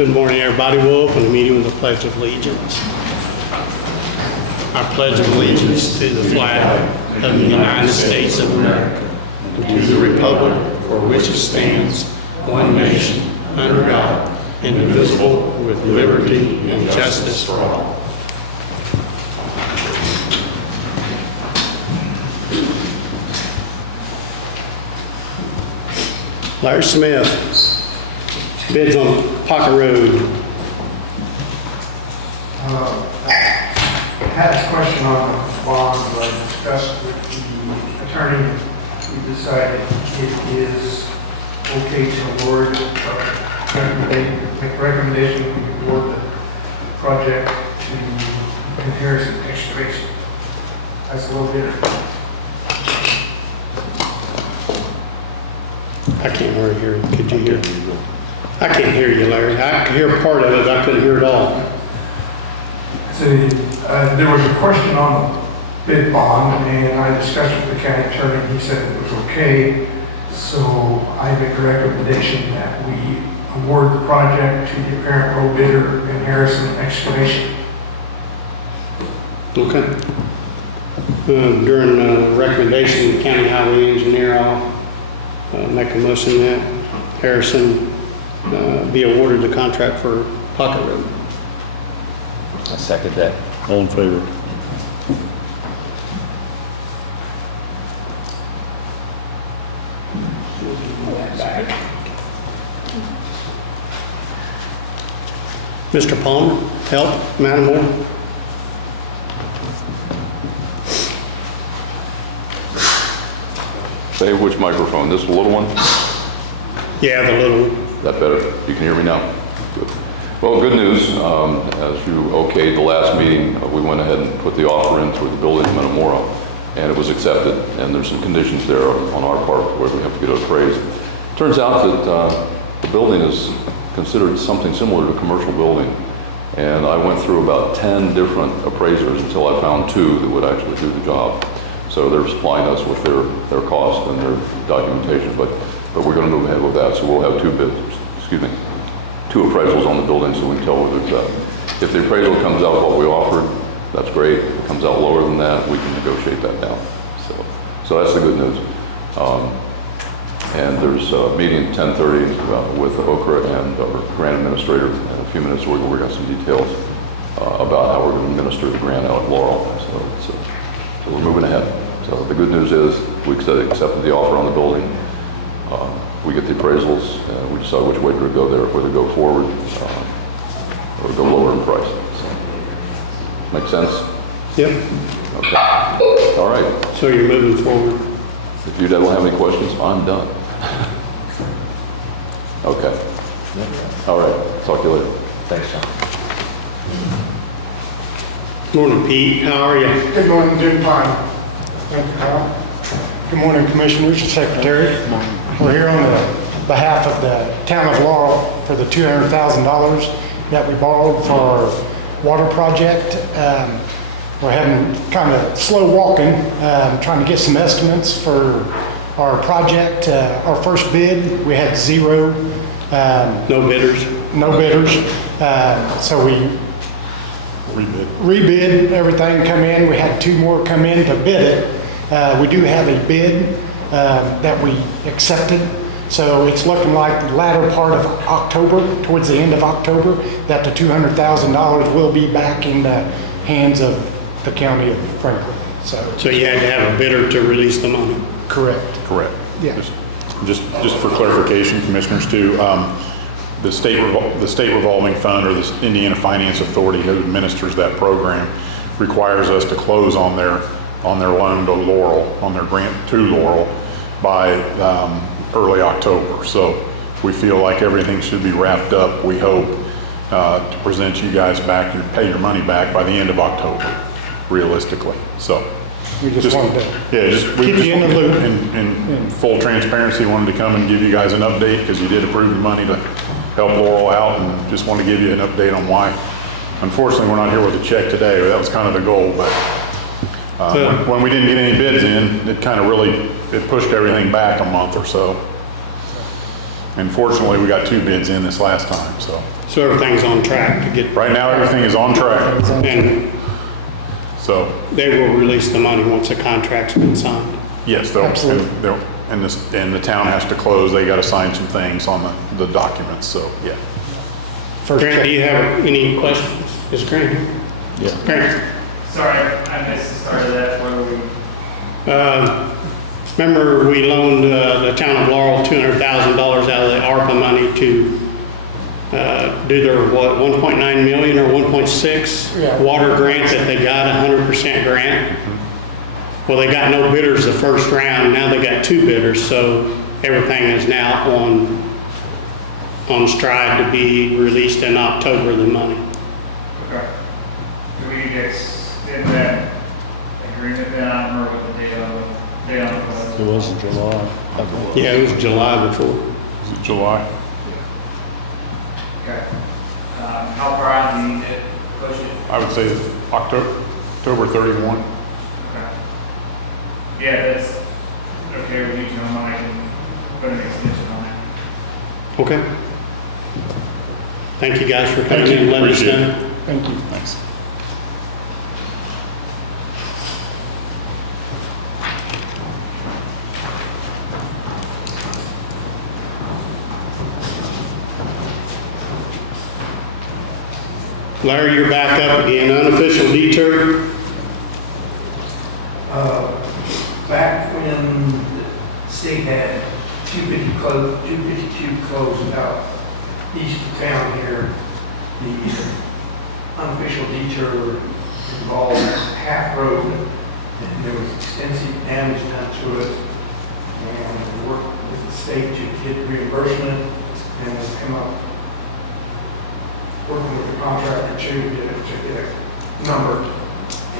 Good morning, everybody. We'll open the meeting with a pledge of allegiance. I pledge allegiance to the flag of the United States of America and to the republic for which it stands, one nation, under God, indivisible, with liberty and justice for all. Larry Smith, bids on Pocket Road. I had a question on the bond, but I discussed with the attorney. We decided it is okay to award, make a recommendation to award the project to Harrison Excavation. That's a little bit. I can't really hear you. Could you hear? I can't hear you, Larry. I could hear part of it, but I couldn't hear it all. So there was a question on the bid bond, and I discussed with the county attorney. He said it was okay. So I make a recommendation that we award the project to the apparent low bidder in Harrison Excavation. Okay. During the recommendation of the county highway engineer, I'll make a motion that Harrison be awarded the contract for Pocket Road. I second that. All in favor? Mr. Palmer, help, Metamora. Say which microphone? This little one? Yeah, the little one. That better? You can hear me now? Good. Well, good news. As you okayed the last meeting, we went ahead and put the offer in for the building in Metamora, and it was accepted. And there's some conditions there on our part where we have to get it appraised. Turns out that the building is considered something similar to a commercial building. And I went through about 10 different appraisers until I found 2 that would actually do the job. So they're supplying us with their cost and their documentation, but we're going to move ahead with that. So we'll have 2 bids, two appraisals on the building, so we can tell whether it's if the appraisal comes out what we offered, that's great. If it comes out lower than that, we can negotiate that down. So that's the good news. And there's a meeting at 10:30 with Okra and our grant administrator in a few minutes. We're going to work out some details about how we're going to administer the grant out at Laurel. So we're moving ahead. So the good news is we accepted the offer on the building. We get the appraisals, and we decide which way to go there, whether to go forward or go lower in price. So, make sense? Yep. Okay. All right. So you're moving forward. If you don't have any questions, I'm done. Okay. All right. Talk to you later. Thanks, John. Morning, Pete. How are you? Good morning, Jim Pine. Thank you, Kyle. Good morning, Commissioners and Secretary. We're here on the behalf of the town of Laurel for the $200,000 that we borrowed for our water project. We're having kind of slow walking, trying to get some estimates for our project. Our first bid, we had 0. No bidders? No bidders. So we rebid everything, come in. We had 2 more come in to bid it. We do have a bid that we accepted. So it's looking like the latter part of October, towards the end of October, that the $200,000 will be back in the hands of the county of Franklin. So you had to have a bidder to release the money? Correct. Correct. Yeah. Just for clarification, Commissioners, too, the state revolving fund, or the Indiana Finance Authority who administers that program, requires us to close on their loan to Laurel, on their grant to Laurel, by early October. So we feel like everything should be wrapped up, we hope, to present you guys back, pay your money back by the end of October, realistically. So We just wanted to we keep you in the loop. In full transparency, wanted to come and give you guys an update because you did approve the money to help Laurel out, and just want to give you an update on why. Unfortunately, we're not here with a check today. That was kind of the goal, but when we didn't get any bids in, it kind of really pushed everything back a month or so. And fortunately, we got 2 bids in this last time, so. So everything's on track to get, Right now, everything is on track, and so, they will release the money once the contract's been signed. yes, Absolutely. and the town has to close, they gotta sign some things on the documents, so, yeah. First Grant, check. do you have any questions? Is Grant here? Yeah. Grant? Sorry, I missed the start of that, where we, Remember, we loaned the town of Laurel $200,000 out of the ARPA money to do their, what, 1.9 million or 1.6 Yeah. water grant that they got, 100% grant? Well, they got no bidders the first round, now they got 2 bidders, so everything is now on stride to be released in October, the money. okay. Do we need to extend that agreement then? I don't remember what the date on it was. It was in July. Yeah, it was July before. Is it July? Okay. How far out do you need to push it? I would say October 31. Okay. Yeah, that's okay with you, gentlemen, I can put an extension on it. Okay. Thank you guys for coming Thank in you. and letting us Appreciate know. it. Thank you. Thanks. Larry, you're back up again, unofficial detour. Back when the state had 252 closed out east of town here, the unofficial detour involved half road, and there was extensive damage done to it. And we worked with the state to get reimbursement, and we've come up working with the contractor to get a number.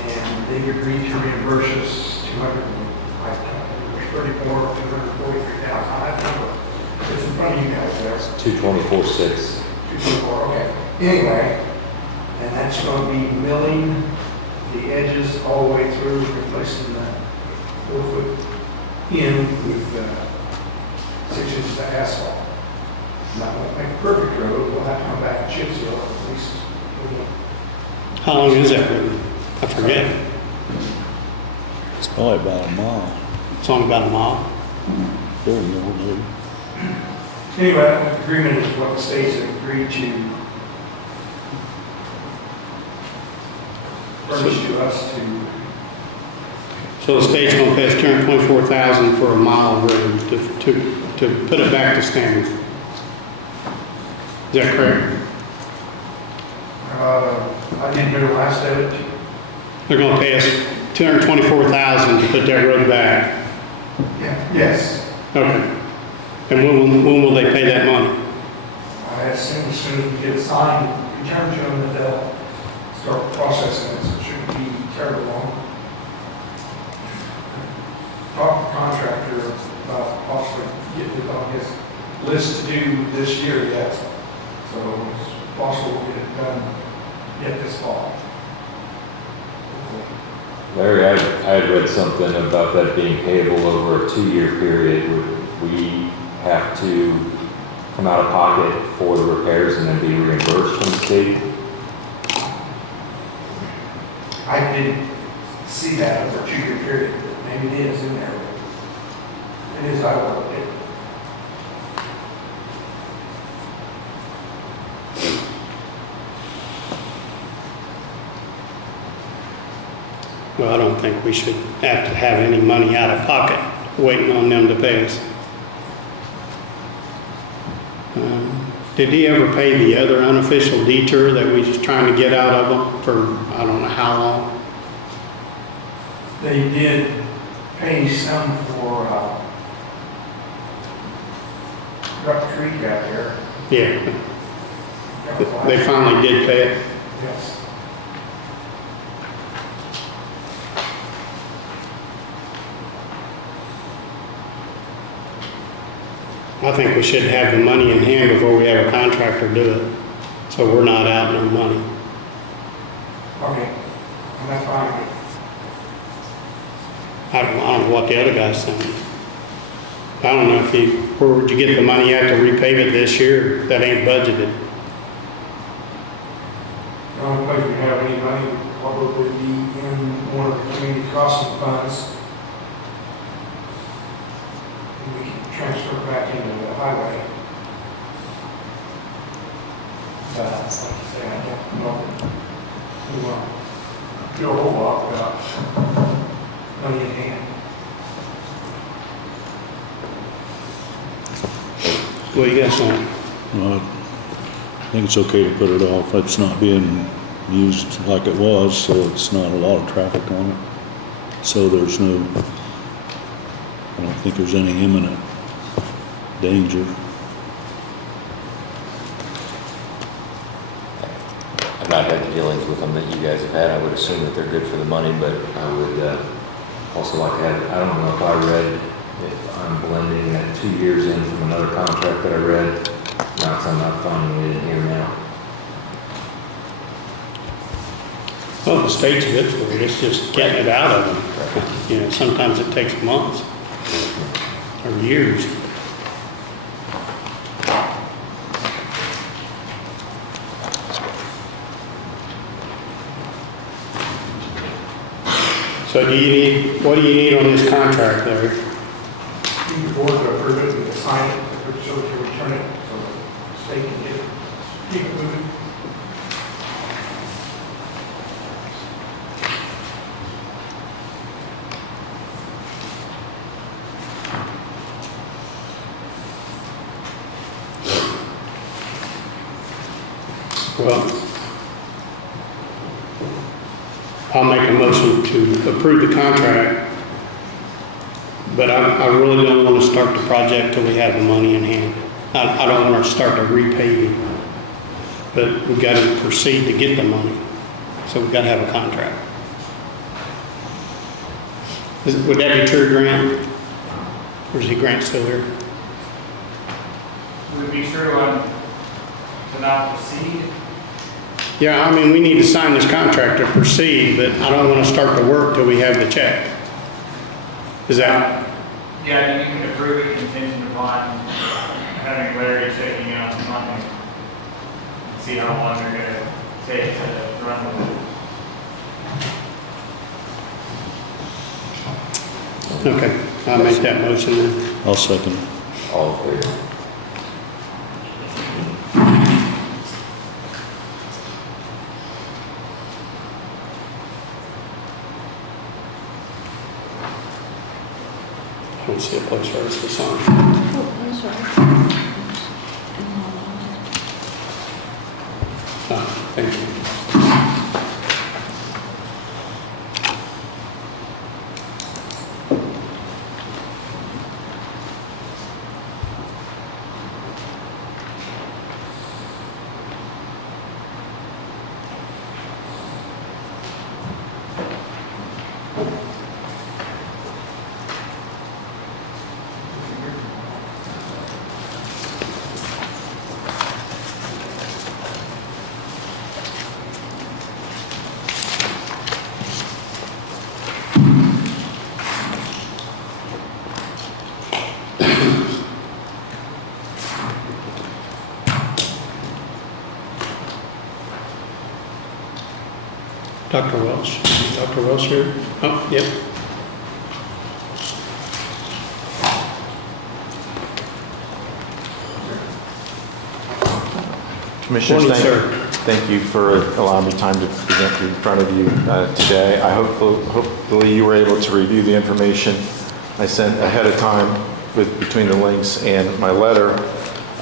And they've agreed to reimburse us 234, 243,000. That number, it's in front of you guys there. 224.6. 224, okay. Anyway, and that's going to be milling the edges all the way through, replacing the 4-foot in with 6 inches of asphalt. Not going to make a perfect road, we'll have to come back and chip seal it at least. How long is that road? I forget. It's probably about a mile. It's only about a mile. Very little, maybe. Anyway, the agreement is what the states have agreed to furnish to us to, So the state's gonna pay us $224,000 for a mile of road to put it back to standard. Is that correct? I didn't hear the last of it. They're gonna pay us $224,000 to put that road back. Yeah, yes. Okay. And when will they pay that money? I assume as soon as we get it signed, return to them, that they'll start processing it, so it shouldn't be terribly long. Talk to the contractor about possibly getting it on his list to do this year yet. So it's possible we'll get it done yet this fall. Larry, I had read something about that being payable over a 2-year period. Would we have to come out of pocket for the repairs and then be reimbursed from the state? I didn't see that over a 2-year period, but maybe it is in there. It is, I will. Well, I don't think we should have to have any money out of pocket waiting on them to pay us. Did he ever pay the other unofficial detour that we was trying to get out of them for, I don't know how long? They did pay some for Duck Creek out there. Yeah, they finally did pay it. Yes. I think we should have the money in hand before we have a contractor do it, so we're not out no money. Okay. And that's fine. I don't know what the other guys think. I don't know where would you get the money at to repave it this year? That ain't budgeted. The only place we have any money would probably be in one of the community crossing funds. And we can transfer it back into the highway. But, like I say, I don't know. We want to do a whole lot without money in hand. What do you guys think? Well, I think it's okay to put it off. It's not being used like it was, so it's not a lot of traffic on it. So there's no, I don't think there's any imminent danger. I've not had the dealings with them that you guys have had. I would assume that they're good for the money, but I would also like to have, I don't know if I read, if I'm blending that 2 years in from another contract that I read. Not, I'm not finding it in here now. Well, the state's good for it. It's just getting it out of them. You know, sometimes it takes months or years. So what do you need on this contract there? You can board to approve it and sign it, so we can return it, so the state can get it, keep it moving. Well, I'll make a motion to approve the contract, but I really don't want to start the project till we have the money in hand. I don't want to start the repaving, but we've got to proceed to get the money, so we've got to have a contract. Would that be true, Grant? Or is the Grant still here? Would it be true on to not proceed? Yeah, I mean, we need to sign this contract to proceed, but I don't want to start the work till we have the check. Is that? Yeah, you can approve it contingent upon having Larry checking out the money. See how long they're gonna take to run with it. Okay, I'll make that motion then. I'll second. All in favor? I don't see a place for us to sign. Oh, I'm sorry. Thank you. Dr. Welsh. Is Dr. Welsh here? Oh, yep. Commissioners, Morning, sir. thank you for allowing me time to present in front of you today. I hopefully you were able to review the information I sent ahead of time between the links and my letter.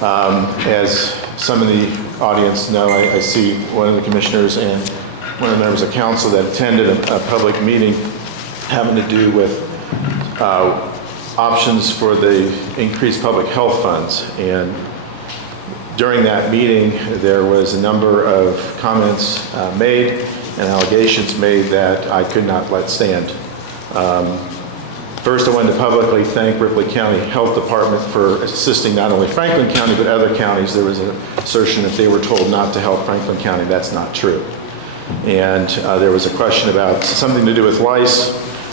As some of the audience know, I see one of the commissioners and one of the members of council that attended a public meeting having to do with options for the increased public health funds. And during that meeting, there was a number of comments made and allegations made that I could not let stand. First, I wanted to publicly thank Ripley County Health Department for assisting not only Franklin County, but other counties. There was an assertion that they were told not to help Franklin County. That's not true. And there was a question about something to do with lice.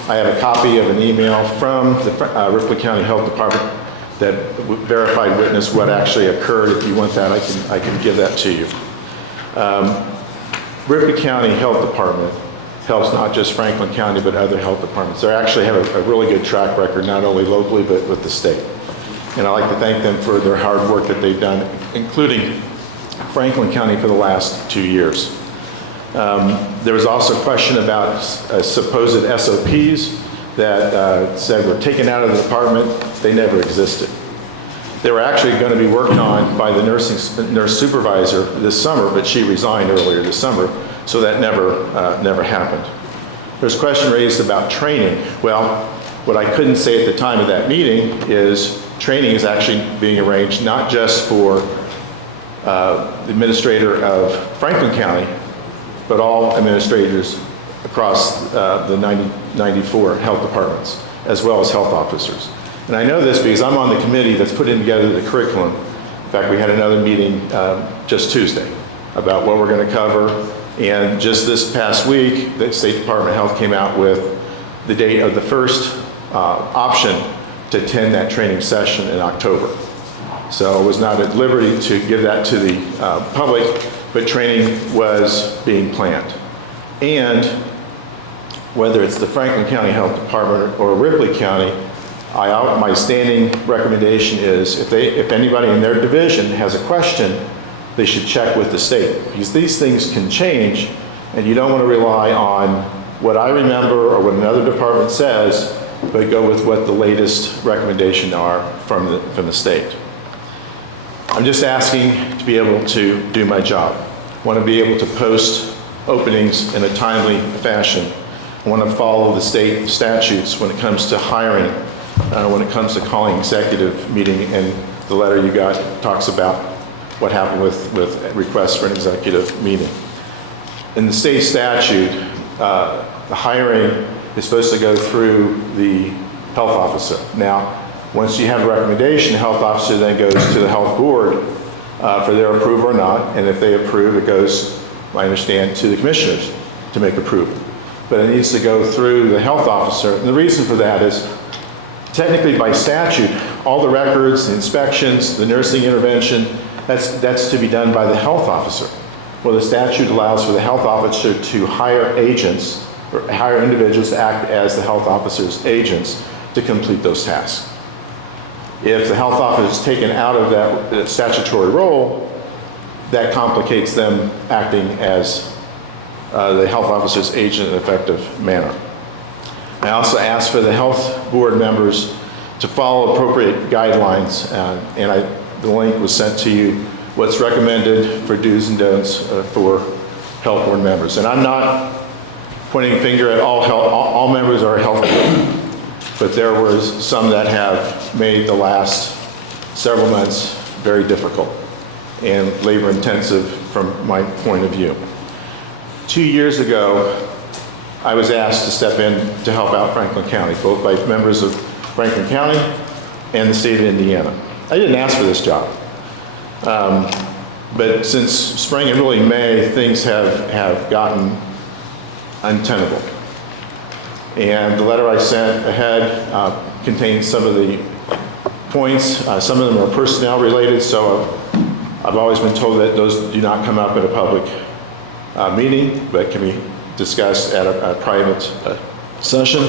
I have a copy of an email from the Ripley County Health Department that verified witness what actually occurred. If you want that, I can give that to you. Ripley County Health Department helps not just Franklin County, but other health departments. They actually have a really good track record, not only locally, but with the state. And I'd like to thank them for their hard work that they've done, including Franklin County for the last 2 years. There was also a question about supposed SOPs that said were taken out of the department. They never existed. They were actually going to be worked on by the nurse supervisor this summer, but she resigned earlier this summer, so that never happened. There's a question raised about training. Well, what I couldn't say at the time of that meeting is training is actually being arranged not just for the administrator of Franklin County, but all administrators across the 94 health departments, as well as health officers. And I know this because I'm on the committee that's putting together the curriculum. In fact, we had another meeting just Tuesday about what we're going to cover. And just this past week, the State Department of Health came out with the date of the first option to attend that training session in October. So I was not at liberty to give that to the public, but training was being planned. And whether it's the Franklin County Health Department or Ripley County, my standing recommendation is if anybody in their division has a question, they should check with the state, because these things can change, and you don't want to rely on what I remember or what another department says, but go with what the latest recommendation are from the state. I'm just asking to be able to do my job. I want to be able to post openings in a timely fashion. I want to follow the state statutes when it comes to hiring, when it comes to calling executive meeting, and the letter you got talks about what happened with requests for an executive meeting. In the state statute, the hiring is supposed to go through the health officer. Now, once you have a recommendation, the health officer then goes to the health board for their approval or not, and if they approve, it goes, I understand, to the commissioners to make approval. But it needs to go through the health officer, and the reason for that is technically by statute, all the records, the inspections, the nursing intervention, that's to be done by the health officer. Well, the statute allows for the health officer to hire agents or hire individuals to act as the health officer's agents to complete those tasks. If the health officer is taken out of that statutory role, that complicates them acting as the health officer's agent in an effective manner. I also asked for the health board members to follow appropriate guidelines, and the link was sent to you, what's recommended for do's and don'ts for health board members. And I'm not pointing a finger at all members are health board, but there was some that have made the last several months very difficult and labor intensive from my point of view. 2 years ago, I was asked to step in to help out Franklin County, both by members of Franklin County and the state of Indiana. I didn't ask for this job. But since spring and really May, things have gotten untenable. And the letter I sent ahead contains some of the points. Some of them are personnel related, so I've always been told that those do not come up at a public meeting, but can be discussed at a private session.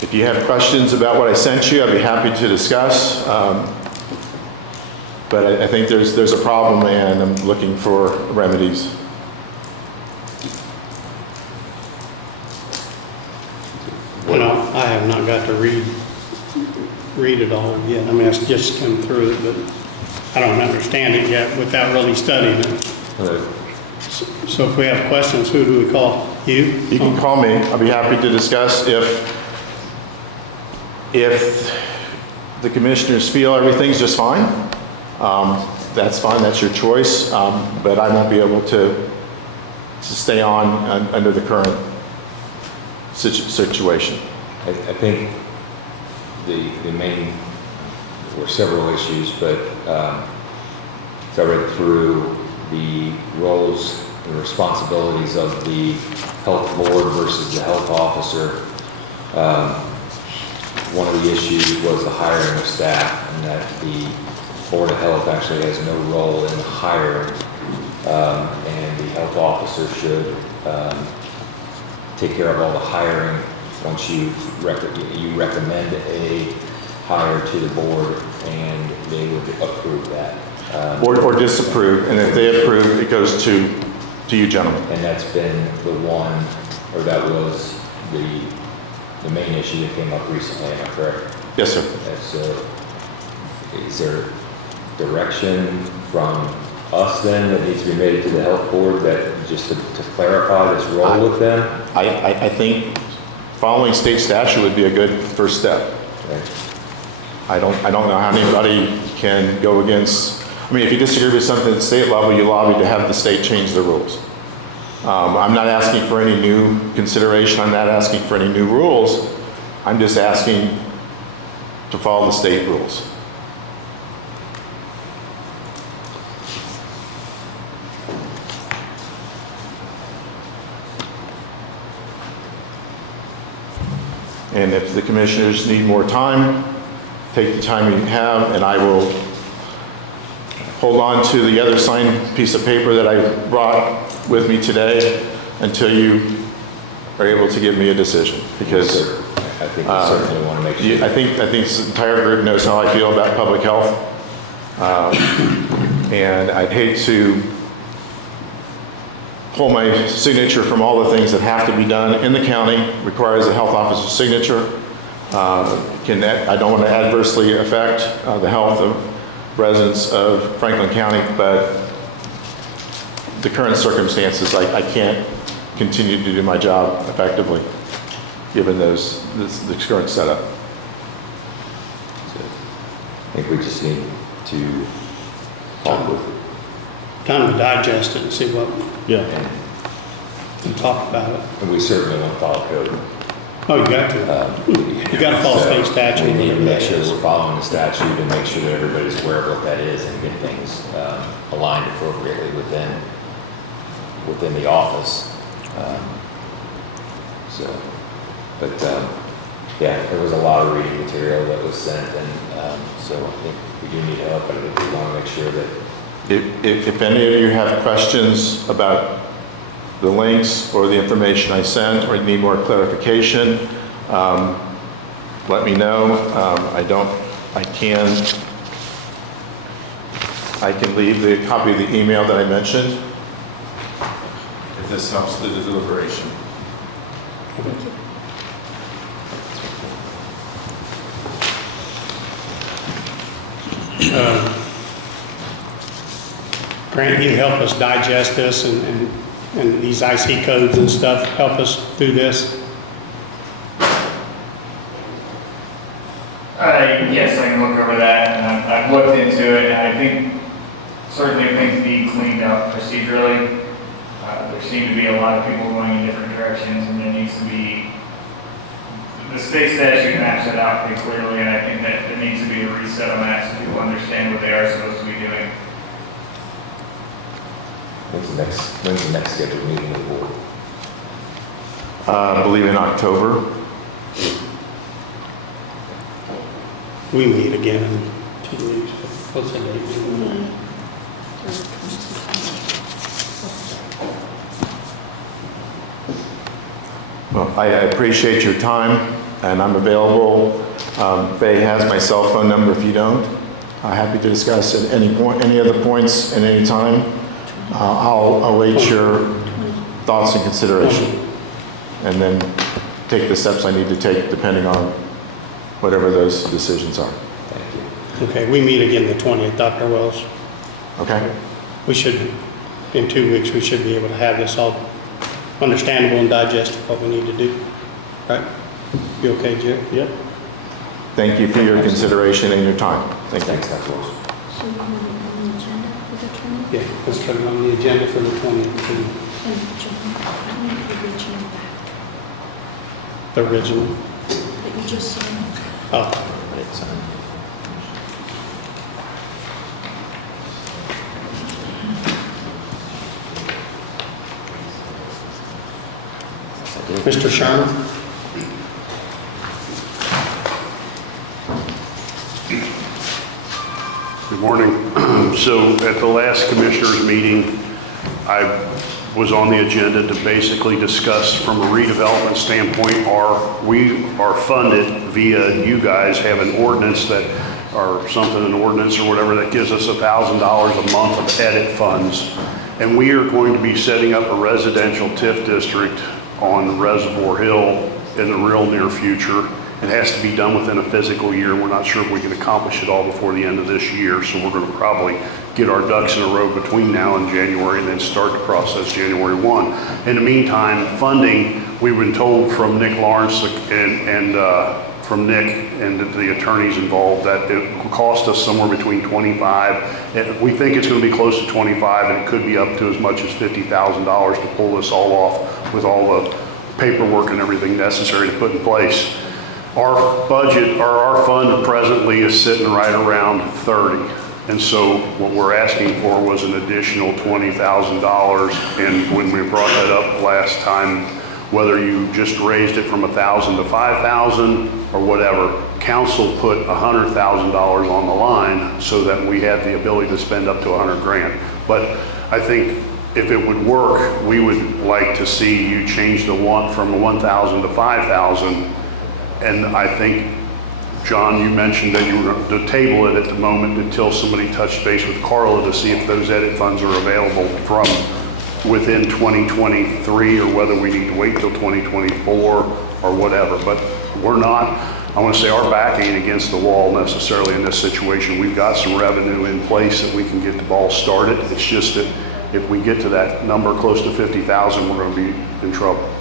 If you have questions about what I sent you, I'd be happy to discuss. But I think there's a problem, and I'm looking for remedies. Well, I have not got to read it all yet. I mean, I've just come through it, but I don't understand it yet without really studying it. So if we have questions, who do we call? You? You can call me. I'll be happy to discuss. If the commissioners feel everything's just fine, that's fine. That's your choice. But I won't be able to stay on under the current situation. I think the main, there were several issues, but as I read through the roles and responsibilities of the health board versus the health officer, one of the issues was the hiring of staff, and that the Board of Health actually has no role in hiring, and the health officer should take care of all the hiring once you recommend a hire to the board, and they would approve that. Or disapprove, and if they approve, it goes to you gentlemen. And that's been the one, or that was the main issue that came up recently, am I correct? Yes, sir. That's, is there direction from us then that needs to be made to the health board that just to clarify this role with them? I think following state statute would be a good first step. Okay. I don't know how anybody can go against, I mean, if you disagree with something at the state level, you lobby to have the state change the rules. I'm not asking for any new consideration. I'm not asking for any new rules. I'm just asking to follow the state rules. And if the commissioners need more time, take the time you have, and I will hold on to the other signed piece of paper that I brought with me today until you are able to give me a decision, because I think we certainly want to make sure. I think this entire group knows how I feel about public health. And I'd hate to pull my signature from all the things that have to be done in the county, requires a health officer's signature. I don't want to adversely affect the health of residents of Franklin County, but the current circumstances, I can't continue to do my job effectively, given the current setup. I think we just need to talk with Time to digest it and see what, Yeah. and talk about it. and we certainly want to follow code. Oh, you got to. You got to follow state statute. We need to whatever make that sure is. we're following the statute and make sure that everybody's aware of what that is and get things aligned appropriately within the office. Yeah, there was a lot of reading material that was sent, and so I think we do need help, and I think we want to make sure that If any of you have questions about the links or the information I sent, or need more clarification, let me know. I can leave the copy of the email that I mentioned, if this helps the deliberation. Grant, you help us digest this and these IC codes and stuff, help us through this. Yes, I can look over that, and I've looked into it, and I think certainly things need cleaned up procedurally. There seem to be a lot of people going in different directions, and there needs to be, the state statute maps it out pretty clearly, and I think that there needs to be a reset on that so people understand what they are supposed to be doing. when's the next scheduled meeting of the board? I believe in October. We meet again in 2 weeks. What's the date? Well, I appreciate your time, and I'm available. Faye has my cell phone number if you don't. Happy to discuss at any point, any other points at any time. I'll await your thoughts and consideration, and then take the steps I need to take depending on whatever those decisions are. Thank you. Okay, we meet again the 20th, Dr. Welsh. Okay? We should, in 2 weeks, we should be able to have this all understandable and digest what we need to do. Right? You okay, Jim? Yep. Thank you for your consideration and your time. Thank you. Thanks, Dr. Wilson. So you want it on the agenda for the 20th? Yeah, let's put it on the agenda for the 20th, too. And John, I need the original back The original. that you just signed. Oh, Mr. Sherman? Good morning. So at the last commissioners meeting, I was on the agenda to basically discuss from a redevelopment standpoint, we are funded via, you guys have an ordinance that, or something, an ordinance or whatever that gives us $1,000 a month of edit funds. And we are going to be setting up a residential TIF district on Reservoir Hill in the real near future. It has to be done within a physical year. We're not sure if we can accomplish it all before the end of this year, so we're going to probably get our ducks in a row between now and January and then start the process January 1. In the meantime, funding, we've been told from Nick Lawrence and from Nick and the attorneys involved that it will cost us somewhere between 25, and we think it's going to be close to 25, and it could be up to as much as $50,000 to pull this all off with all the paperwork and everything necessary to put in place. Our budget, or our fund presently is sitting right around 30. And so what we're asking for was an additional $20,000. And when we brought that up last time, whether you just raised it from 1,000 to 5,000 or whatever, council put $100,000 on the line so that we had the ability to spend up to 100 grand. But I think if it would work, we would like to see you change the one from 1,000 to 5,000. And I think, John, you mentioned that you were going to table it at the moment until somebody touched base with Carla to see if those edit funds are available from within 2023 or whether we need to wait till 2024 or whatever. But we're not, I want to say our back ain't against the wall necessarily in this situation. We've got some revenue in place that we can get the ball started. It's just that if we get to that number close to 50,000, we're going to be in trouble.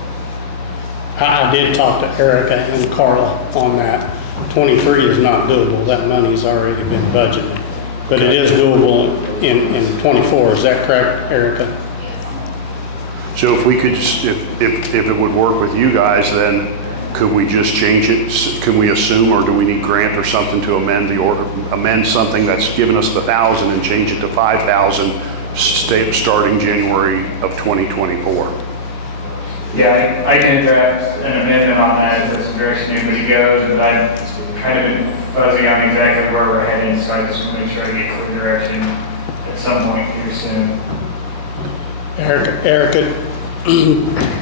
I did talk to Erica and Carla on that. 23 is not doable. That money's already been budgeted. But it is doable in 24. Is that correct, Erica? So if we could just, if it would work with you guys, then could we just change it? Can we assume, or do we need grant or something to amend the order, amend something that's given us the 1,000 and change it to 5,000 starting January of 2024? Yeah, I can draft an amendment on that if that's the direction anybody goes, but I've kind of been fuzzy on exactly where we're heading, so I just want to make sure I get clear direction at some point here soon. Erica,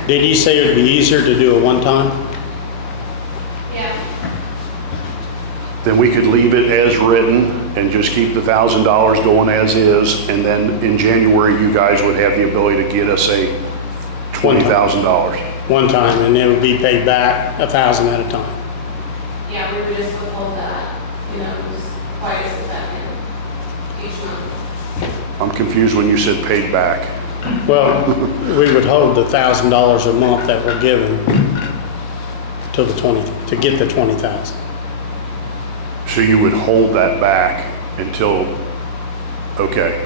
did you say it would be easier to do a one-time? Yeah. Then we could leave it as written and just keep the $1,000 going as is, and then in January, you guys would have the ability to get us a $20,000. One time, and it would be paid back 1,000 at a time. Yeah, we would just withhold that, just twice that each month. I'm confused when you said paid back. Well, we would hold the $1,000 a month that we're given till to get the 20,000. So you would hold that back until, okay.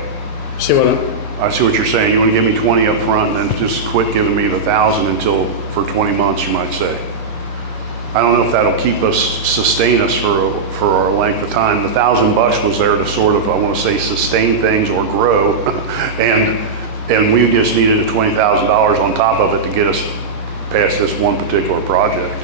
See what I see what you're saying. You want to give me 20 up front and then just quit giving me the 1,000 until, for 20 months, you might say. I don't know if that'll keep us, sustain us for our length of time. The $1,000 was there to sort of, I want to say, sustain things or grow. and we just needed a $20,000 on top of it to get us past this one particular project.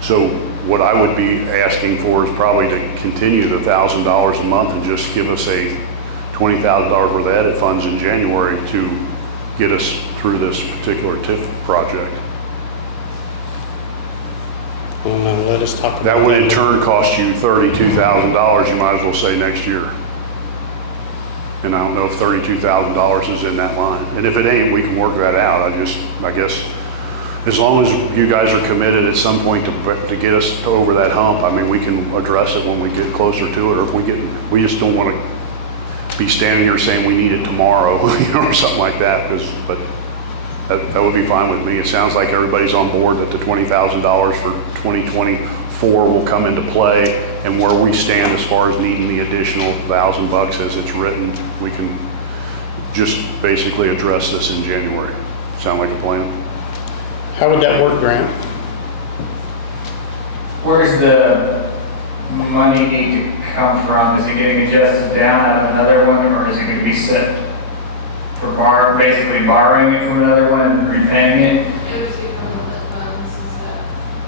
So what I would be asking for is probably to continue the $1,000 a month and just give us a $20,000 worth of edit funds in January to get us through this particular TIF project. Well, now let us talk about that. Would in turn cost you $32,000, you might as well say next year. And I don't know if $32,000 is in that line. And if it ain't, we can work that out. I guess, as long as you guys are committed at some point to get us over that hump, I mean, we can address it when we get closer to it, or if we just don't want to be standing here saying we need it tomorrow, or something like that, but that would be fine with me. It sounds like everybody's on board that the $20,000 for 2024 will come into play, and where we stand as far as needing the additional $1,000 as it's written, we can just basically address this in January. Sound like a plan? How would that work, Grant? Where's the money need to come from? Is it getting adjusted down out of another one, or is it going to be set for basically borrowing it from another one and repaying it? It would be from the funds and stuff,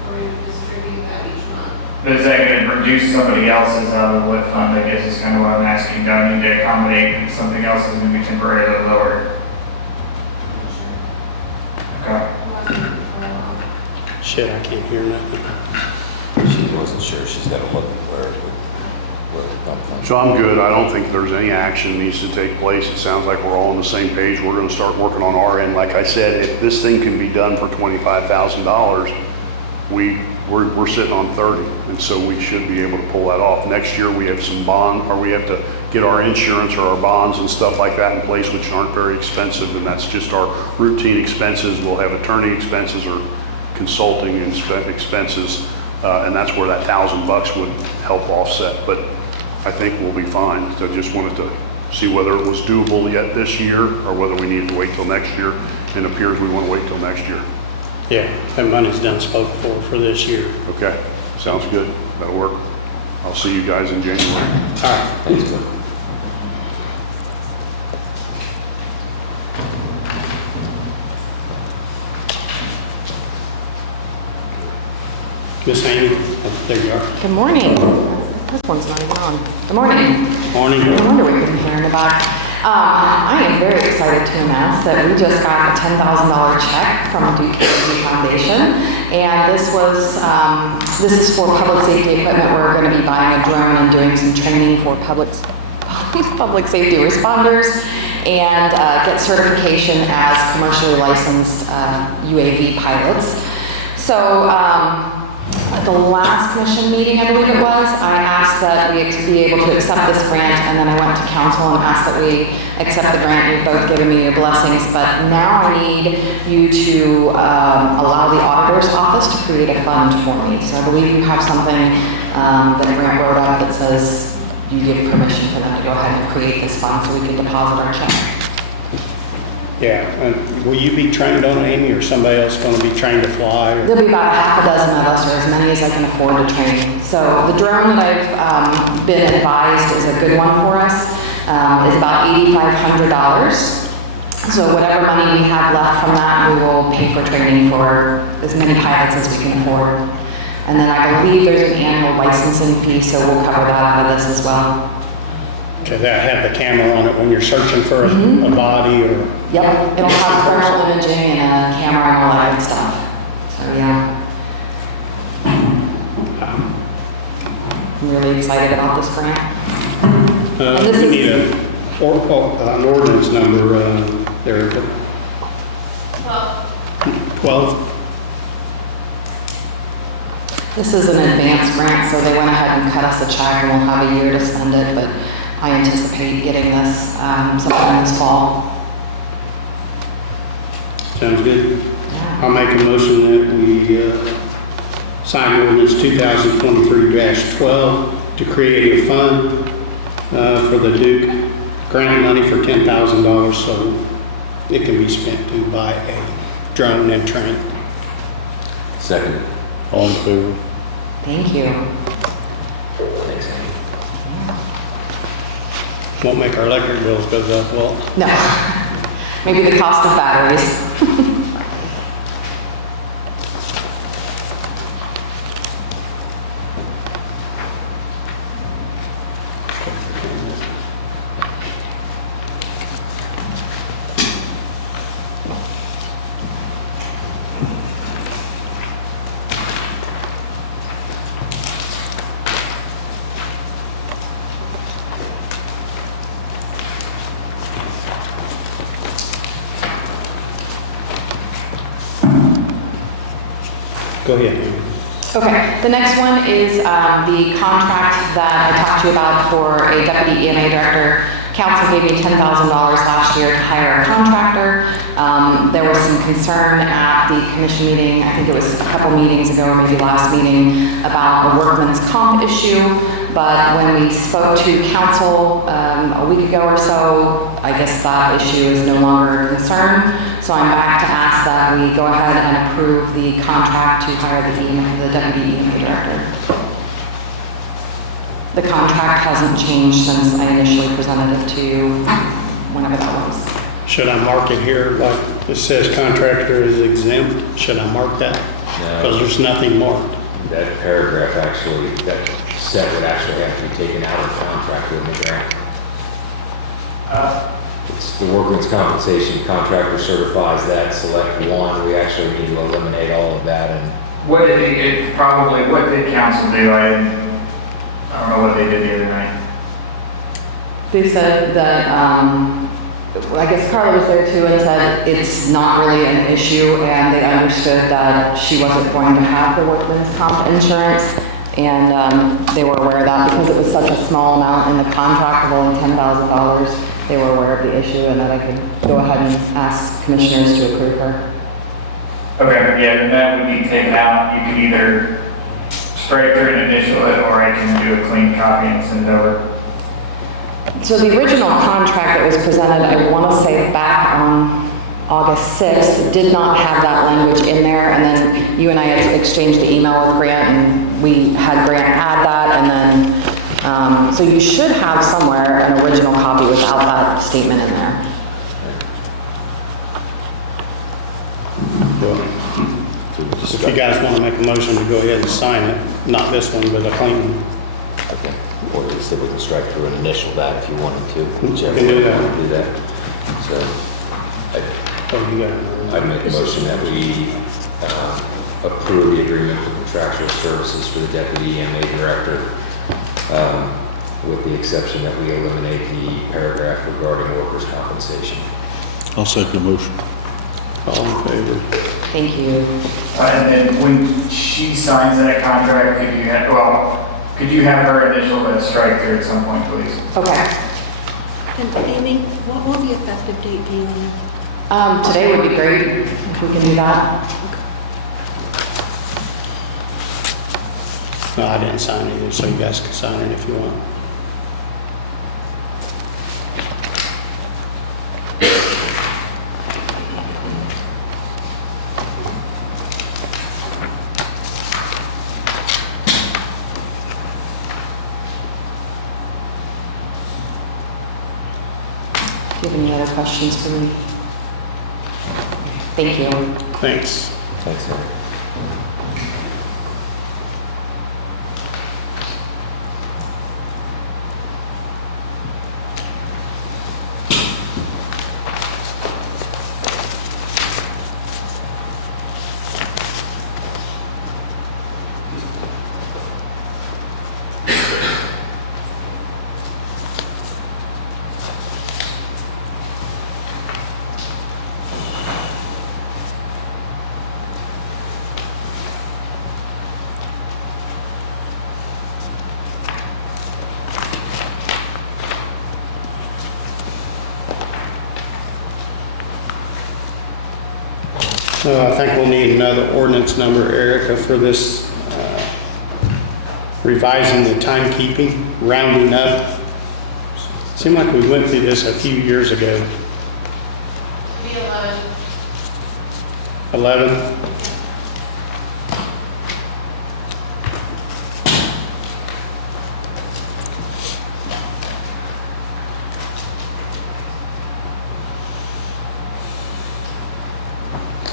or you distribute that each month. But is that going to reduce somebody else's out of the lit fund, I guess is kind of what I'm asking. Do I need to accommodate something else that's going to be temporarily lower? Okay. Shit, I can't hear nothing. She wasn't sure, she's got to look at where it come from. So I'm good. I don't think there's any action needs to take place. It sounds like we're all on the same page. We're gonna start working on our end. Like I said, if this thing can be done for $25,000, we're sitting on 30, and so we should be able to pull that off. Next year, we have some bond, or we have to get our insurance or our bonds and stuff like that in place, which aren't very expensive, and that's just our routine expenses. We'll have attorney expenses or consulting expenses, and that's where that $1,000 would help offset. But I think we'll be fine. So I just wanted to see whether it was doable yet this year, or whether we need to wait till next year. And it appears we want to wait till next year. Yeah, that money's done spoke for this year. Okay, sounds good. That'll work. I'll see you guys in January. All right. Thanks, Bill. Miss Amy, oh, there you are. Good morning. This one's not even on. Good morning. Morning. No wonder we've been hearing about it. I am very excited to announce that we just got a $10,000 check from Duke Community Foundation, and this is for public safety equipment. We're going to be buying a drone and doing some training for public safety responders, and get certification as commercially licensed UAV pilots. So. At the last commission meeting, I believe it was, I asked that we be able to accept this grant, and then I went to council and asked that we accept the grant. You've both given me your blessings, but now I need you to allow the auditor's office to create a fund for me. So I believe you have something that Grant wrote up that says you give permission for them to go ahead and create this fund so we can deposit our check. Yeah, and will you be trained on it, Amy, or somebody else going to be trained to fly? Or? There'll be about half a dozen of us, or as many as I can afford to train. So the drone that I've been advised is a good one for us. Is about $8,500. So whatever money we have left from that, we will pay for training for as many pilots as we can afford. And then I believe there's an annual licensing fee, so we'll cover that out of this as well. Okay, that have the camera on it when you're searching for a body or... Yep, it'll have thermal imaging and a camera and all that good stuff. So yeah. I'm really excited about this grant. And this we is- need an ordinance number there. 12. This is an advance grant, so they went ahead and cut us a check, and we'll have a year to spend it, but I anticipate getting this sometime this fall. Sounds good. Yeah. I'll make a motion that we sign ordinance 2023-12 to create a fund for the Duke grant money for $10,000 so it can be spent to buy a drone and train. Second. All in favor? Thank you. Thanks, Amy. Won't make our electric bills go up, well. No, maybe the cost of batteries. Go ahead, Amy. Okay, the next one is the contract that I talked to you about for a deputy EMA director. Council gave me $10,000 last year to hire a contractor. There was some concern at the commission meeting, I think it was a couple meetings ago, or maybe last meeting, about the workman's comp issue. But when we spoke to council a week ago or so, I guess that issue is no longer a concern. So I'm back to ask that we go ahead and approve the contract to hire the deputy EMA director. The contract hasn't changed since I initially presented it to you, whenever that was. Should I mark it here, like it says contractor is exempt? Should I mark that? No. Because there's nothing marked. that paragraph actually, that set would actually have to be taken out of the contract with the grant. It's the workman's compensation contractor certifies that, select one, we actually need to eliminate all of that and What did what did council do? I don't know what they did the other night. They said that, I guess Carla was there too and said it's not really an issue and they understood that she wasn't going to have the workman's comp insurance and they were aware of that because it was such a small amount in the contract of only $10,000. They were aware of the issue and that I could go ahead and ask commissioners to approve her. Okay, yeah, then that would be taken out. You can either strike through and initial it, or I can do a clean copy and send it over. So the original contract that was presented, I want to say back on August 6th, did not have that language in there, and then you and I had exchanged the email with Grant, and we had Grant add that, and then, so you should have somewhere an original copy without that statement in there. If you guys want to make a motion to go ahead and sign it, not this one, but a clean one. Okay. Or we said we can strike through and initial that if you wanted to. Whichever can do way you that. want to do that. So Oh, you got it. I'd make a motion that we approve the agreement for contractual services for the deputy EMA director, with the exception that we eliminate the paragraph regarding workers' compensation. I'll second the motion. All in favor? Thank you. And then when she signs that contract, could you have her initial that strike through at some point, please? Okay. And Amy, what will the effective date be on that? Today would be great if we can do that. No, I didn't sign either, so you guys can sign it if you want. Do you have any other questions for me? Thank you. Thanks. Thanks, Eric. I think we'll need another ordinance number, Erica, for this revising the timekeeping, rounding up. Seemed like we went through this a few years ago. Be 11. 11?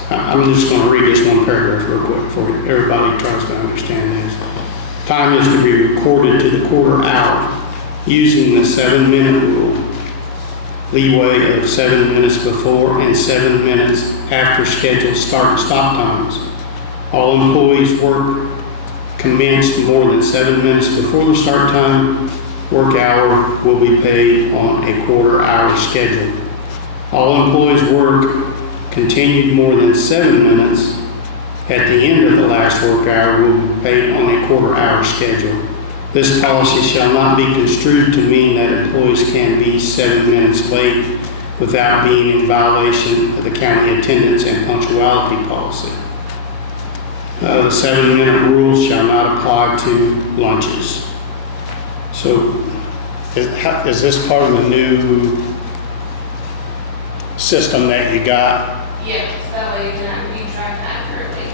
I'm just going to read this one paragraph real quick for you. Everybody tries to understand this. Time is to be recorded to the quarter hour using the 7-minute rule. Leeway of 7 minutes before and 7 minutes after scheduled start and stop times. All employees work commenced more than 7 minutes before the start time. Work hour will be paid on a quarter-hour schedule. All employees work continued more than 7 minutes at the end of the last work hour will be paid on a quarter-hour schedule. This policy shall not be construed to mean that employees can be 7 minutes late without being in violation of the county attendance and punctuality policy. The 7-minute rule shall not apply to lunches. So is this part of the new system that you got? Yes, that way you can keep track accurately.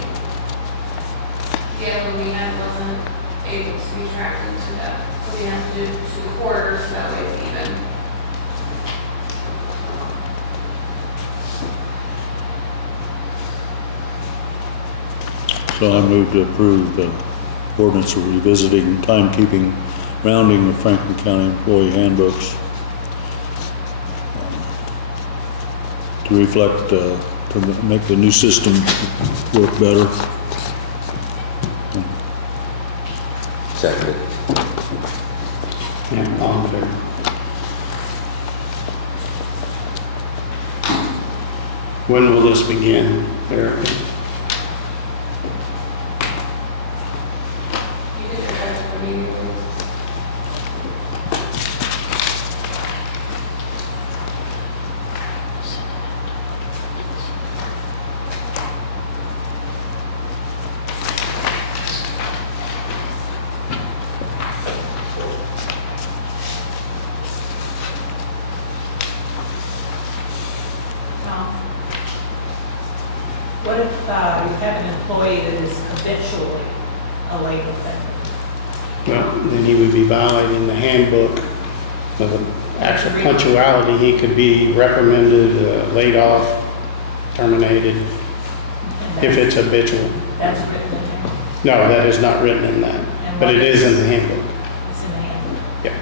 The other one we had wasn't able to be tracked into that, so we have to do 2 quarters, so that way it's even. So I move to approve ordinance of revisiting timekeeping, rounding of Franklin County employee handbooks to reflect, to make the new system work better. Seconded. Yeah, all in favor? When will this begin, Eric? You did your best for me. What if you have an employee that is habitually a late offender? Well, then he would be violating the handbook of actual punctuality. He could be reprimanded, laid off, terminated, if it's habitual. That's written in there. No, that is not written in that, but it is in the handbook. It's in the handbook. Yeah.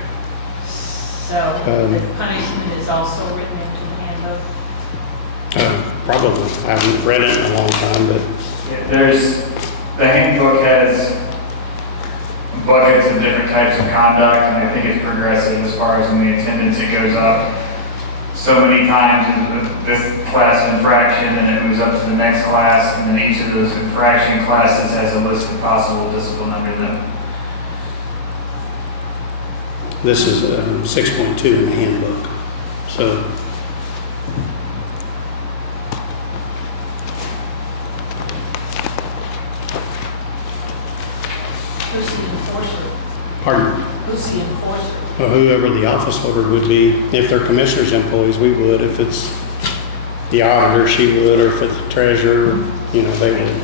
So the punishment is also written into the handbook? Probably. I haven't read it in a long time, but The handbook has buckets of different types of conduct, and I think it's progressive as far as in the attendance it goes up so many times in this class infraction, and it moves up to the next class, and then each of those infraction classes has a list of possible discipline under them. this is 6.2 in the handbook. So Who's the enforcer? pardon? Who's the enforcer? Well, whoever the office holder would be, if they're commissioner's employees, we would. If it's the auditor, she would, or if it's the treasurer, you know, they would.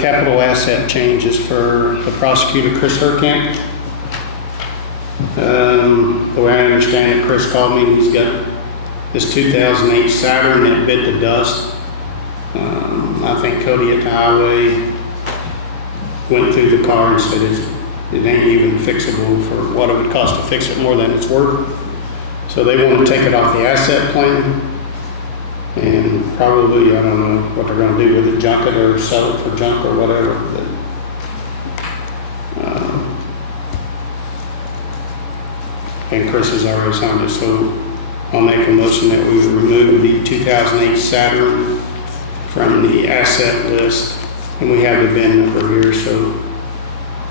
Capital asset changes for the prosecutor, Chris Herkamp. The way I understand it, Chris called me, he's got this 2008 Saturn that bit the dust. I think Cody at the highway went through the car and said it ain't even fixable for what it would cost to fix it more than it's worth. So they want to take it off the asset plan and probably, I don't know what they're going to do with it, junk it or sell it for junk or whatever. And Chris has already signed it, so I'll make a motion that we would remove the 2008 Saturn from the asset list. And we have the VIN number here, so,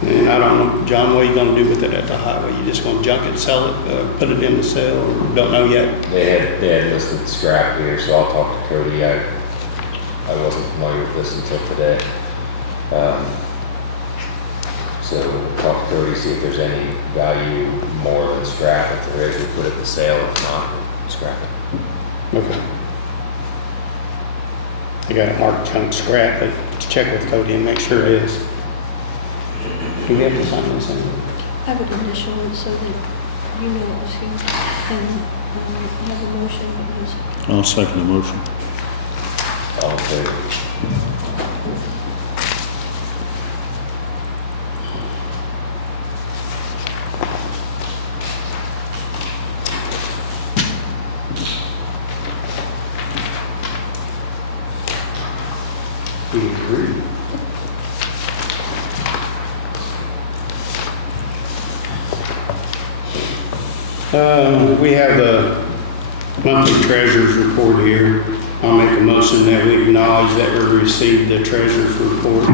and I don't know, John, what are you gonna do with it at the highway? You just gonna junk it, sell it, put it in the sale, or don't know yet? They had listed scrap here, so I'll talk to Cody. I wasn't familiar with this until today. So talk to Cody, see if there's any value more than scrap. If there is, we put it to sale. If not, scrap it. Okay. I got it marked junk scrap, but check with Cody and make sure it is. Do we have to sign this in? I would initial it so that you know it was here, and have a motion. It was I'll second the motion. All in favor? We agree. We have the monthly treasurer's report here. I'll make a motion that we acknowledge that we received the treasurer's report.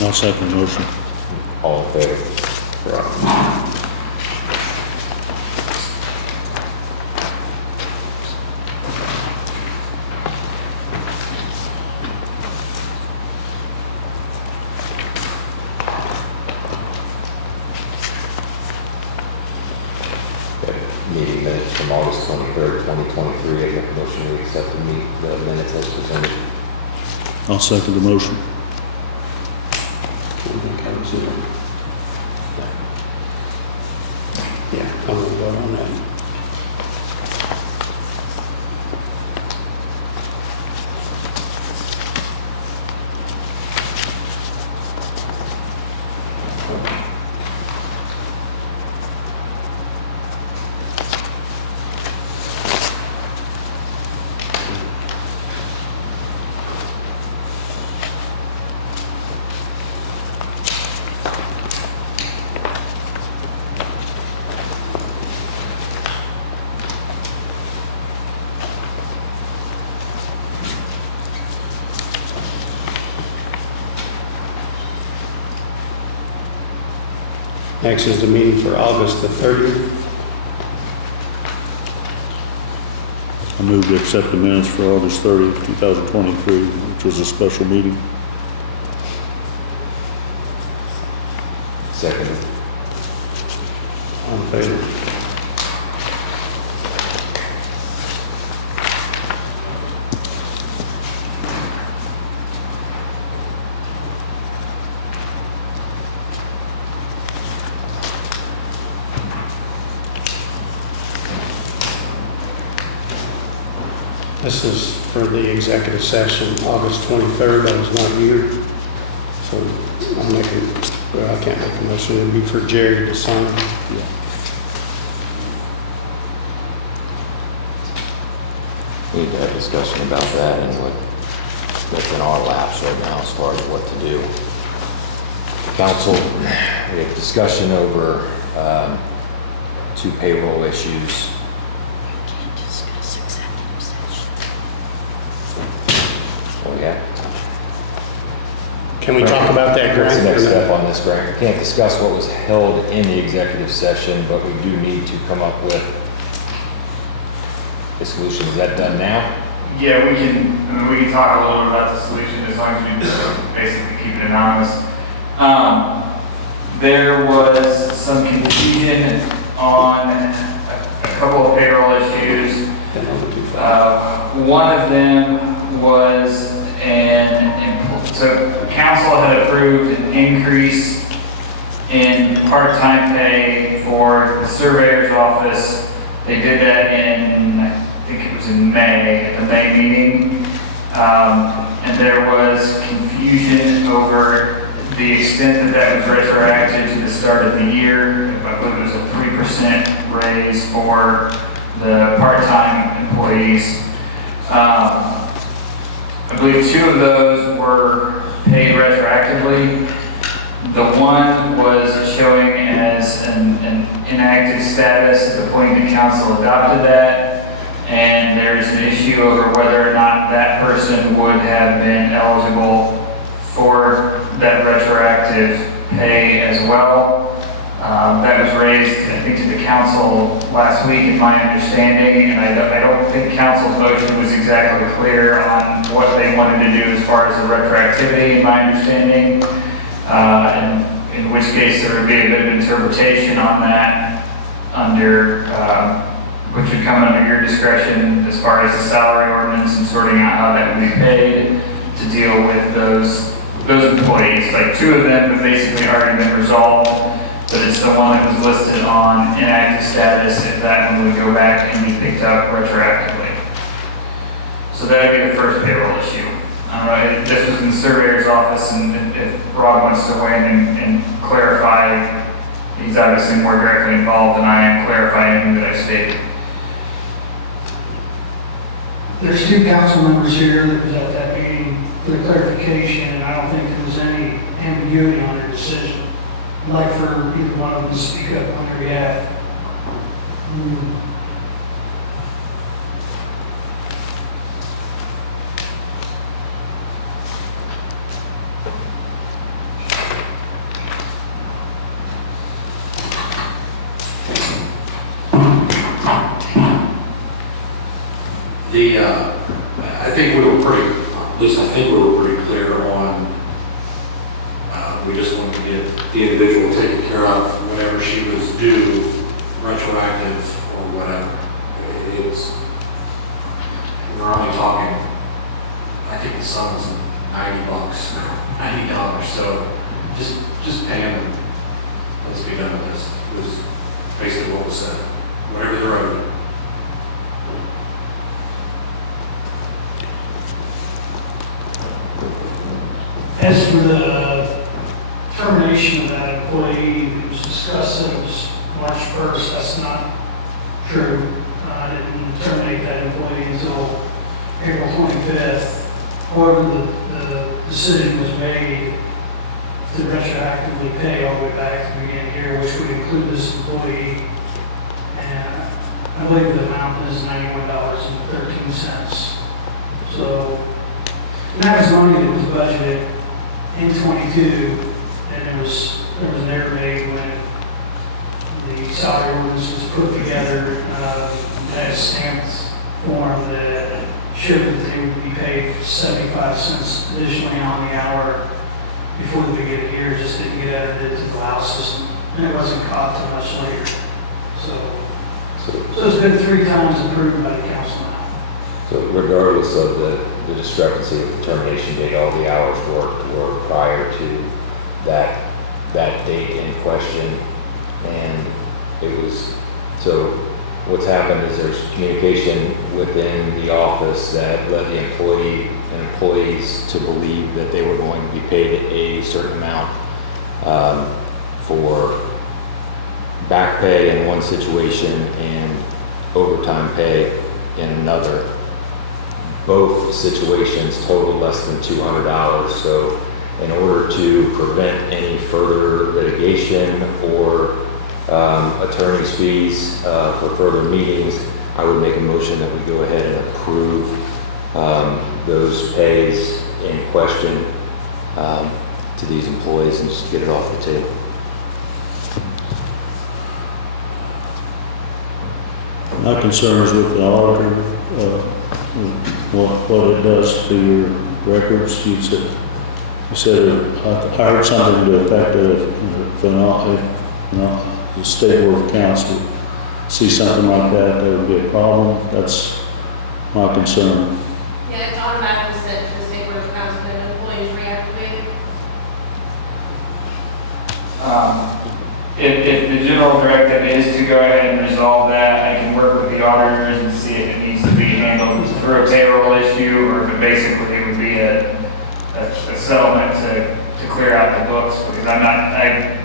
I'll second the motion. All in favor? Meeting minutes from August 23rd, 2023. I make a motion to accept the minutes as presented. I'll second the motion. Yeah, I'm gonna vote on that. Next is the meeting for August the 30th. I move to accept the minutes for August 30th, 2023, which was a special meeting. Seconded. All in favor? This is for the executive session, August 23rd. I was not here. So I'm making, well, I can't make a motion. It'd be for Jerry to sign. We need to have a discussion about that and what's in our laps right now as far as what to do. Council, we have discussion over 2 payroll issues. Oh, yeah. Can we talk about that, What's the Grant? next step on this, Grant? We can't discuss what was held in the executive session, but we do need to come up with a solution. Is that done now? Yeah, we can talk a little bit about the solution as long as we just basically keep it anonymous. There was some confusion on a couple of payroll issues. One of them was so council had approved an increase in part-time pay for the surveyor's office. They did that I think it was in May, at the May meeting. And there was confusion over the extent that was retroactive to the start of the year. I believe it was a 3% raise for the part-time employees. I believe 2 of those were paid retroactively. The one was showing as an inactive status at the point that council adopted that, and there's an issue over whether or not that person would have been eligible for that retroactive pay as well. That was raised, I think, to the council last week, in my understanding, and I don't think council's motion was exactly clear on what they wanted to do as far as the retroactivity, in my understanding. In which case there would be a bit of interpretation on that which would come under your discretion as far as the salary ordinance and sorting out how that would be paid to deal with those employees. Like 2 of them have basically already been resolved, but it's the one that was listed on inactive status if that one would go back and be picked up retroactively. So that would be the first payroll issue. This was in the surveyor's office, and if Rob wants to weigh in and clarify, he's obviously more directly involved than I am clarifying anything that I stated. There's 2 council members here that was at that meeting for the clarification, and I don't think there was any ambiguity on their decision. I'd like for either one of them to speak up on their behalf. I think we were pretty clear on, we just wanted to get the individual taken care of whenever she was due, retroactive or whatever. We're only talking, I think the sum is $90, $90, so just pay them and let's be done with this. It was basically what was said, whatever they're owed. As for the termination of that employee, it was discussed that it was March 1st. That's not true. I didn't terminate that employee until April 25th. However, the decision was made to retroactively pay all the way back to the beginning of the year, which would include this employee. And I believe the amount is $91.13. So, and that was money that was budgeted in 22, and there was an error made when the salary ordinance was put together, that stamped form that showed that they would be paid 75 cents additionally on the hour before the beginning of the year, just didn't get added into the WOW system, and it wasn't caught till much later. So it's been 3 times approved by the council now. So regardless of the discrepancy with the termination date, all the hours worked were prior to that date in question. And it was, so what's happened is there's communication within the office that led the employee and employees to believe that they were going to be paid a certain amount for back pay in one situation and overtime pay in another. Both situations totaled less than $200. So in order to prevent any further litigation or attorney's fees for further meetings, I would make a motion that we go ahead and approve those pays in question to these employees and just get it off the table. My concern is with the auditor, what it does to your records. You said I heard something to the effect of if the state board of accounts would see something like that, there would be a problem. That's my concern. Yeah, it's automatically sent to the state board of accounts when an employee is reactivated. If the general directive is to go ahead and resolve that, I can work with the auditors and see if it needs to be handled through a payroll issue, or if it basically would be a settlement to clear out the books, because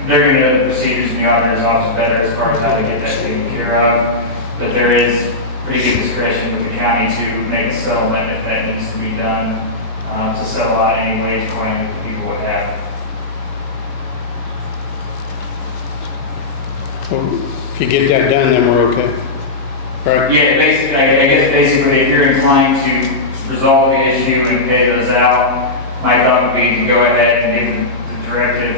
they're going to know the procedures in the auditor's office better as far as how to get that taken care of. But there is pretty good discretion with the county to make a settlement if that needs to be done, to settle out any wage claim that people would have. Well, if you get that done, then we're okay. Right? Yeah, basically, I guess basically if you're inclined to resolve the issue and pay those out, my thought would be to go ahead and give the directive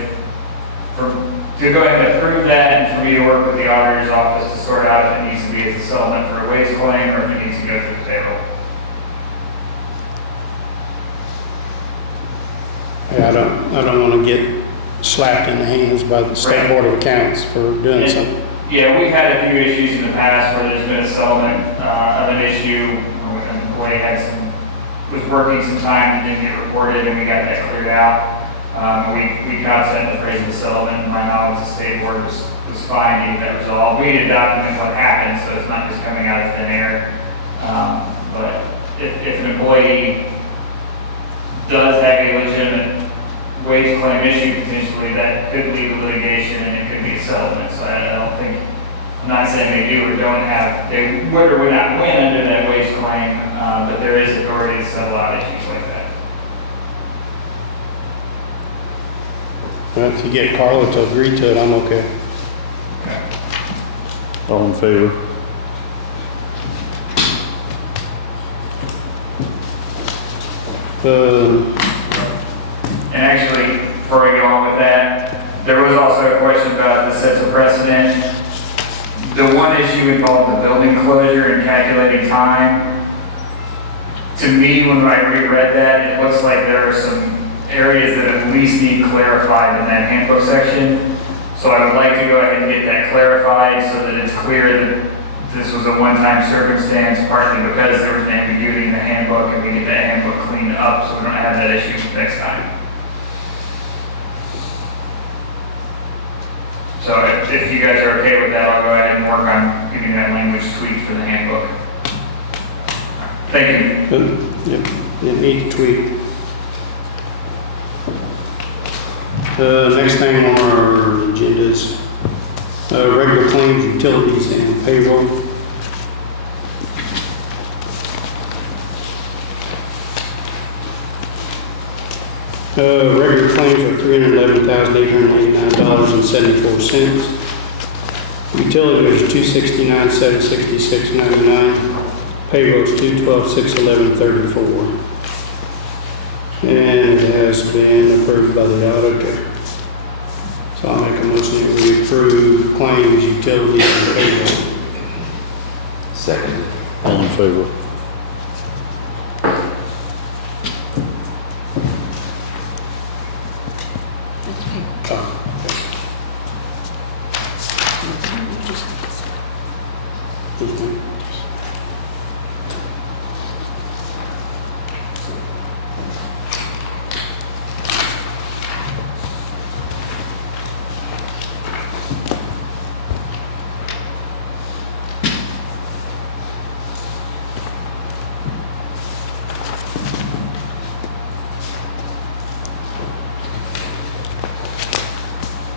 to go ahead and approve that, and for me to work with the auditor's office to sort out if it needs to be as a settlement for a wage claim or if it needs to go through the payroll. Yeah, I don't want to get slapped in the hands by the state board of accounts for doing something. Yeah, we've had a few issues in the past where there's been a settlement of an issue where an employee was working some time and didn't get reported, and we got that cleared out. We constantly appraised the settlement, and my knowledge the state board was fine to get that resolved. We need to document what happened, so it's not just coming out of thin air. But if an employee does have a legitimate wage claim issue potentially, that could lead to litigation and it could be a settlement. So I don't think, I'm not saying they do or don't have, they would or would not win under that wage claim, but there is authority to settle out issues like that. Well, if you get Carla to agree to it, I'm okay. All in favor? And actually, before we go on with that, there was also a question about the sets of precedent. The one issue involved the building closure and calculating time. To me, when I reread that, it looks like there are some areas that at least need clarified in that handbook section. So I would like to go ahead and get that clarified so that it's clear that this was a one-time circumstance, partly because there was an ambiguity in the handbook, and we get that handbook cleaned up so we don't have that issue next time. So if you guys are okay with that, I'll go ahead and work on getting that language tweaked for the handbook. Thank you. Yep, it needs tweak. Next thing on our agenda is regular claims, utilities, and payroll. Regular claims are $311,889.74. Utilities are $269,766.99. Payroll is $212,611.34. And it has been approved by the auditor. So I'll make a motion that we approve claims, utilities, and payroll. Second. All in favor? That's paper. Oh, okay.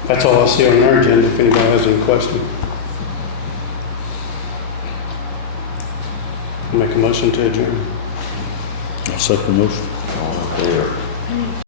That's all I see on our agenda, if anybody has any questions. Make a motion to adjourn. I'll second the motion. All in favor?